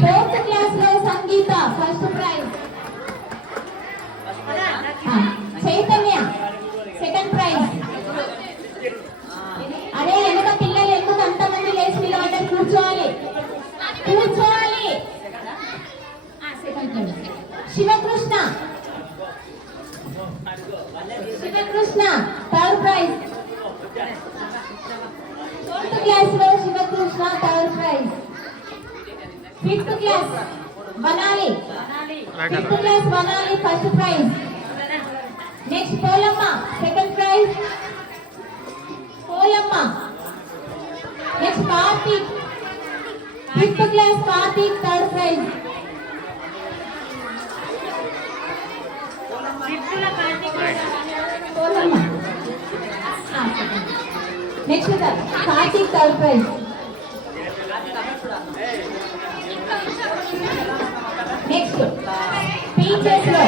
Fourth class లో Sangeetha first prize. Chaitanya second prize. అరే వెనక పిల్లలు ఎందుకు అంతమంది లేచి నిలబడ్డారు? కూర్చోవాలి కూర్చోవాలి. Second prize Shivakrishna. Shivakrishna third prize. Fourth class లో Shivakrishna third prize. Fifth class Vanali. Fifth class Vanali first prize. Next Polamma second prize. Polamma. Next Karthik. Fifth class Karthik third prize. Polamma. Next Karthik third prize. Next speeches లో